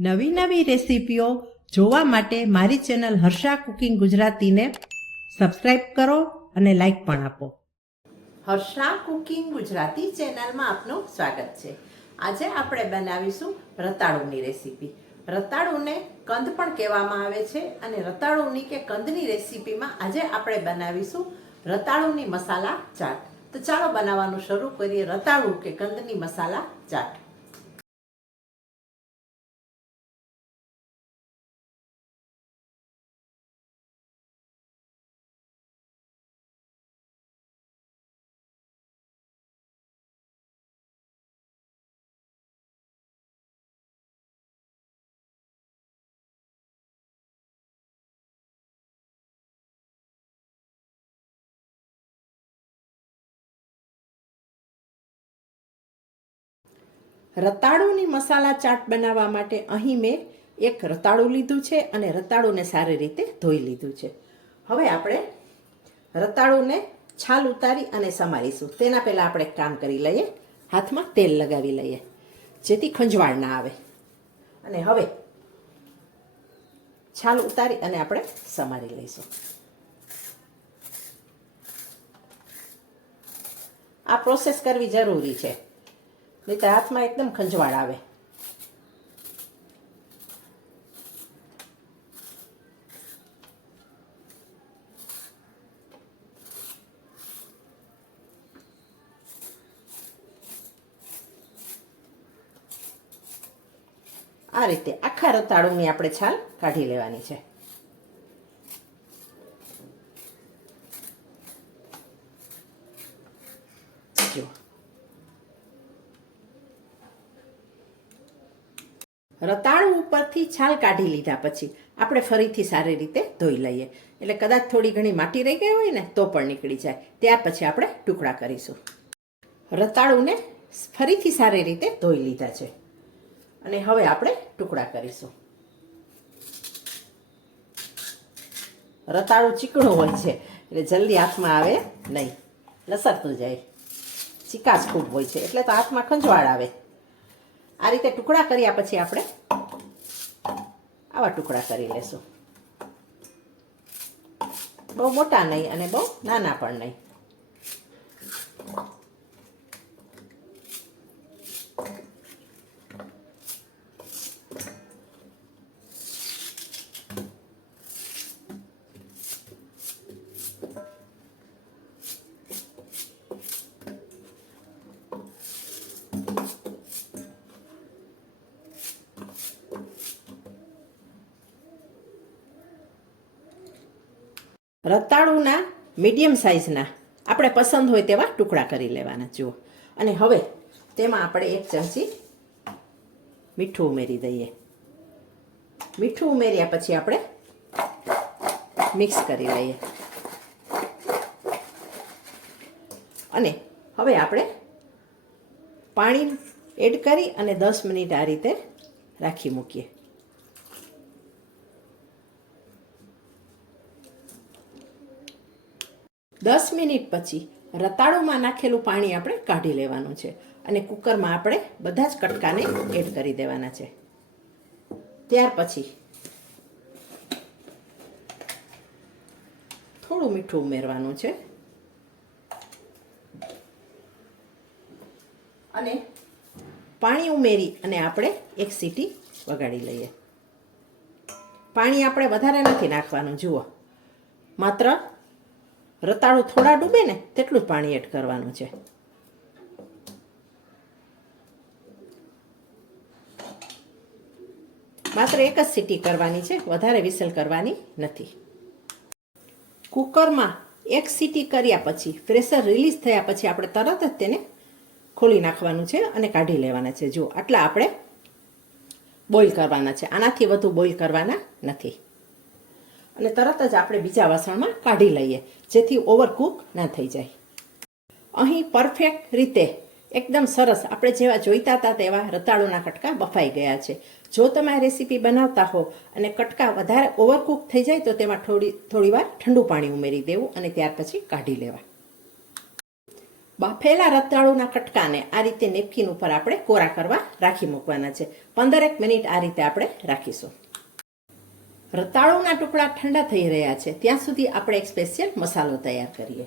નવી નવી રેસીપીઓ જોવા માટે મારી ચેનલ હર્ષા કુકિંગ ગુજરાતીને સબસ્ક્રાઇબ કરો અને લાઈક પણ આપો. હર્ષા કુકિંગ ગુજરાતી ચેનલમાં આપનું સ્વાગત છે. આજે આપણે બનાવીશું રતાળુની રેસીપી. રતાળુને કંદ પણ કહેવામાં આવે છે અને રતાળુની કે કંદની રેસીપીમાં આજે આપણે બનાવીશું રતાળુની મસાલા ચાટ. તો ચાલો બનાવવાનું શરૂ કરીએ રતાળુ કે કંદની મસાલા ચાટ. રતાળુની મસાલા ચાટ બનાવવા માટે અહીં મેં એક રતાળું લીધું છે અને રતાળુને સારી રીતે ધોઈ લીધું છે. હવે આપણે રતાળુને છાલ ઉતારી અને સમારીશું. તેના પહેલાં આપણે એક કામ કરી લઈએ. હાથમાં તેલ લગાવી લઈએ. જેથી ખંજવાળ ના આવે. અને હવે છાલ ઉતારી અને આપણે સમારી લઈશું. આ પ્રોસેસ કરવી જરૂરી છે. નહીં તો હાથમાં એકદમ ખંજવાળ આવે. આ રીતે આખા રતાળુની આપણે છાલ કાઢી લેવાની છે જુઓ રતાળુ ઉપરથી છાલ કાઢી લીધા પછી આપણે ફરીથી સારી રીતે ધોઈ લઈએ. એટલે કદાચ થોડી ઘણી માટી રહી ગઈ હોય ને તો પણ નીકળી જાય. ત્યાર પછી આપણે ટુકડા કરીશું. રતાળુને ફરીથી સારી રીતે ધોઈ લીધા છે. અને હવે આપણે ટુકડા કરીશું. રતાળું ચીકણું હોય છે, એટલે જલ્દી હાથમાં આવે નહીં. લસરતું જાય. ચિકાસ ખૂબ હોય છે, એટલે તો હાથમાં ખંજવાળ આવે. આ રીતે ટુકડા કર્યા પછી આપણે આવા ટુકડા કરી લેશું. બહુ મોટા નહીં અને બહુ નાના પણ નહીં. રતાળુના મીડિયમ સાઇઝના આપણે પસંદ હોય તેવા ટુકડા કરી લેવાના, જુઓ. અને હવે તેમાં આપણે એક ચમચી મીઠું ઉમેરી દઈએ. મીઠું ઉમેર્યા પછી આપણે મિક્સ કરી લઈએ. અને હવે આપણે પાણી એડ કરી અને દસ મિનિટ આ રીતે રાખી મૂકીએ. દસ મિનિટ પછી રતાળુમાં નાખેલું પાણી આપણે કાઢી લેવાનું છે અને કુકરમાં આપણે બધા જ કટકાને એડ કરી દેવાના છે. ત્યાર પછી થોડું મીઠું ઉમેરવાનું છે. અને પાણી ઉમેરી અને આપણે એક સીટી વગાડી લઈએ. પાણી આપણે વધારે નથી નાખવાનું, જુઓ. માત્ર રતાળું થોડા ડૂબે ને તેટલું પાણી એડ કરવાનું છે. માત્ર એક જ સીટી કરવાની છે, વધારે વિસલ કરવાની નથી. કુકરમાં એક સીટી કર્યા પછી, પ્રેશર રિલીઝ થયા પછી આપણે તરત જ તેને ખોલી નાખવાનું છે અને કાઢી લેવાના છે. જો આટલા આપણે બોઇલ કરવાના છે. આનાથી વધુ બોઇલ કરવાના નથી. અને તરત જ આપણે બીજા વાસણમાં કાઢી લઈએ, જેથી ઓવરકુક ના થઈ જાય. અહીં પરફેક્ટ રીતે એકદમ સરસ આપણે જેવા જોઈતા હતા તેવા રતાળુના કટકા બફાઈ ગયા છે. જો તમે આ રેસીપી બનાવતા હો અને કટકા વધારે ઓવરકુક થઈ જાય તો તેમાં થોડી થોડી વાર ઠંડુ પાણી ઉમેરી દેવું અને ત્યાર પછી કાઢી લેવા. બાફેલા રતાળુના કટકાને આ રીતે નેપકિન ઉપર આપણે કોરા કરવા રાખી મૂકવાના છે. પંદરેક મિનિટ આ રીતે આપણે રાખીશું. રતાળુના ટુકડા ઠંડા થઈ રહ્યા છે. ત્યાં સુધી આપણે એક સ્પેશિયલ મસાલો તૈયાર કરીએ.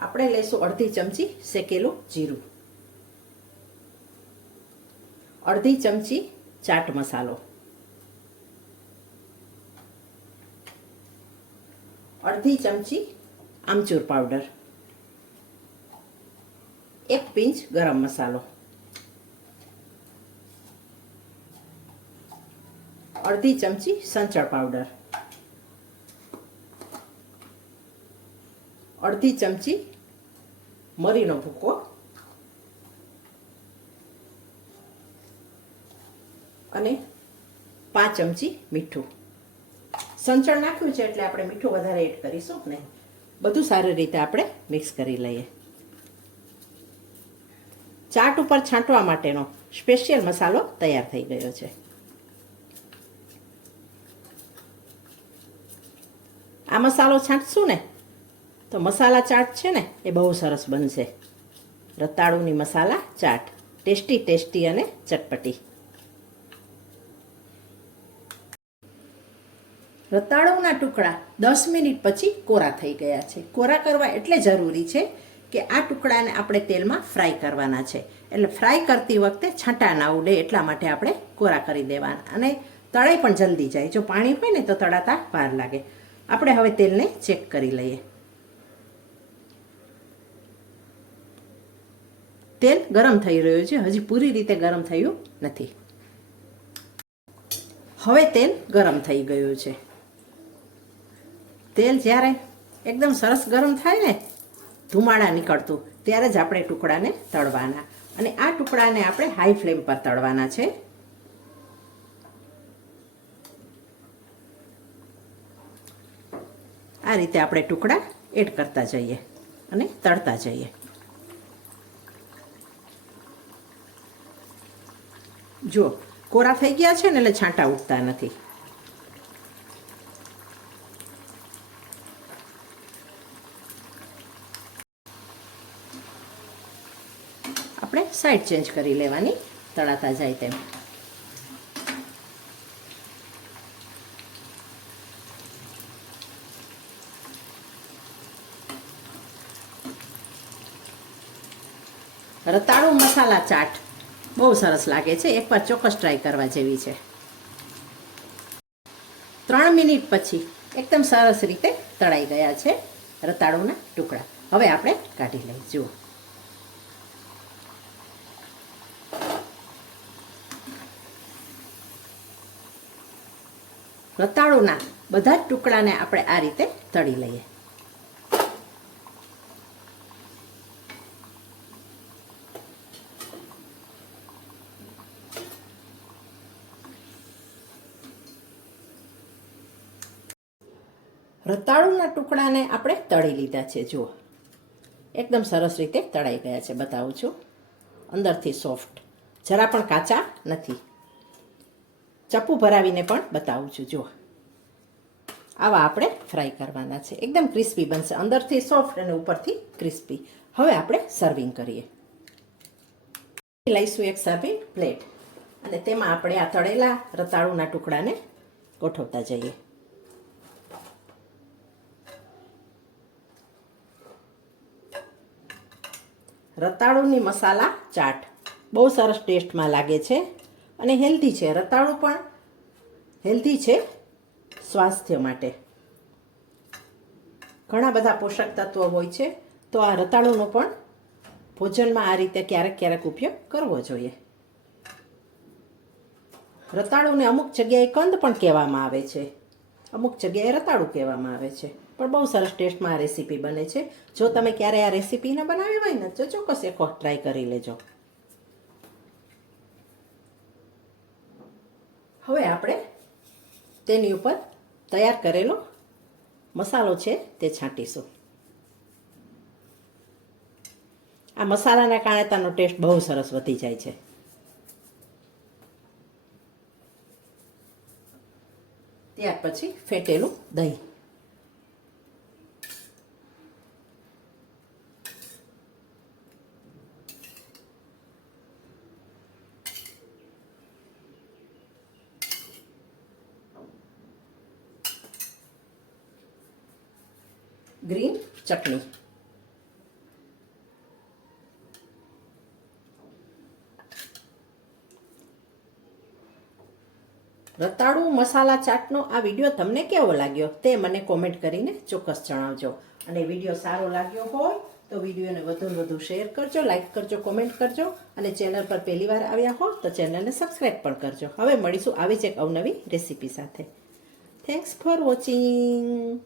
આપણે લઈશું અડધી ચમચી શેકેલું જીરું. અડધી ચમચી ચાટ મસાલો. અડધી ચમચી આમચૂર પાવડર. એક પિંચ ગરમ મસાલો. અડધી ચમચી સંચળ પાવડર. અડધી ચમચી મરીનો ભૂકો. અને પાંચ ચમચી મીઠું. સંચળ નાખ્યું છે એટલે આપણે મીઠું વધારે એડ કરીશું નહીં બધું સારી રીતે આપણે મિક્સ કરી લઈએ. ચાટ ઉપર છાંટવા માટેનો સ્પેશિયલ મસાલો તૈયાર થઈ ગયો છે. આ મસાલો છાંટશું ને, તો મસાલા ચાટ છે ને, એ બહુ સરસ બનશે. રતાળુની મસાલા ચાટ. ટેસ્ટી ટેસ્ટી અને ચટપટી. રતાળુના ટુકડા દસ મિનિટ પછી કોરા થઈ ગયા છે. કોરા કરવા એટલે જરૂરી છે કે આ ટુકડાને આપણે તેલમાં ફ્રાય કરવાના છે. એટલે ફ્રાય કરતી વખતે છાંટા ના ઉડે એટલા માટે આપણે કોરા કરી દેવાના. અને તળાઈ પણ જલ્દી જાય. જો પાણી હોય ને, તો તળાતા વાર લાગે. આપણે હવે તેલને ચેક કરી લઈએ. તેલ ગરમ થઈ રહ્યું છે. હજી પૂરી રીતે ગરમ થયું નથી. હવે તેલ ગરમ થઈ ગયું છે. તેલ જ્યારે એકદમ સરસ ગરમ થાય ને, ધુમાડા નીકળતું, ત્યારે જ આપણે ટુકડાને તળવાના. અને આ ટુકડાને આપણે હાઈ ફ્લેમ પર તળવાના છે. આ રીતે આપણે ટુકડા એડ કરતા જઈએ અને તળતા જઈએ. જો કોરા થઈ ગયા છે ને એટલે છાંટા ઉઠતા નથી. આપણે સાઈડ ચેન્જ કરી લેવાની, તળાતા જાય તેમ. રતાળુ મસાલા ચાટ. બહુ સરસ લાગે છે. એકવાર ચોક્કસ ટ્રાય કરવા જેવી છે. ત્રણ મિનિટ પછી એકદમ સરસ રીતે તળાઈ ગયા છે રતાળુના ટુકડા. હવે આપણે કાઢી લઈ જુઓ. રતાળુના બધા જ ટુકડાને આપણે આ રીતે તળી લઈએ. રતાળુના ટુકડાને આપણે તળી લીધા છે, જુઓ. એકદમ સરસ રીતે તળાઈ ગયા છે, બતાવું છું. અંદરથી સોફ્ટ. જરા પણ કાચા નથી. ચપ્પુ ભરાવીને પણ બતાવું છું, જુઓ. આવા આપણે ફ્રાય કરવાના છે. એકદમ ક્રિસ્પી બનશે. અંદરથી સોફ્ટ અને ઉપરથી ક્રિસ્પી. હવે આપણે સર્વિંગ કરીએ. લઈશું એક સર્વિંગ પ્લેટ. અને તેમાં આપણે આ તળેલા રતાળુના ટુકડાને ગોઠવતા જઈએ. રતાળુની મસાલા ચાટ. બહુ સરસ ટેસ્ટમાં લાગે છે અને હેલ્ધી છે. રતાળું પણ હેલ્ધી છે સ્વાસ્થ્ય માટે. ઘણા બધા પોષક તત્વો હોય છે, તો આ રતાળુનો પણ ભોજનમાં આ રીતે ક્યારેક ક્યારેક ઉપયોગ કરવો જોઈએ. રતાળુને અમુક જગ્યાએ કંદ પણ કહેવામાં આવે છે. અમુક જગ્યાએ રતાળું કહેવામાં આવે છે. પણ બહુ સરસ ટેસ્ટમાં આ રેસીપી બને છે. જો તમે ક્યારે આ રેસીપીને બનાવી હોય ને, તો ચોક્કસ એક વખત ટ્રાય કરી લેજો. હવે આપણે તેની ઉપર તૈયાર કરેલો મસાલો છે તે છાંટીશું. આ મસાલાના કારણે તેનો ટેસ્ટ બહુ સરસ વધી જાય છે. ત્યાર પછી ફેટેલું દહીં. ગ્રીન ચટણી રતાળુ મસાલા ચાટનો આ વીડિયો તમને કેવો લાગ્યો તે મને કોમેન્ટ કરીને ચોક્કસ જણાવજો. અને વીડિયો સારો લાગ્યો હોય તો વિડીયોને વધુ વધુ શેર કરજો લાઈક કરજો કોમેન્ટ કરજો અને ચેનલ પર પહેલી વાર આવ્યા હો તો ચેનલને સબસ્ક્રાઈબ પણ કરજો. હવે મળીશું આવી જ એક અવનવી રેસીપી સાથે. Thanks for watching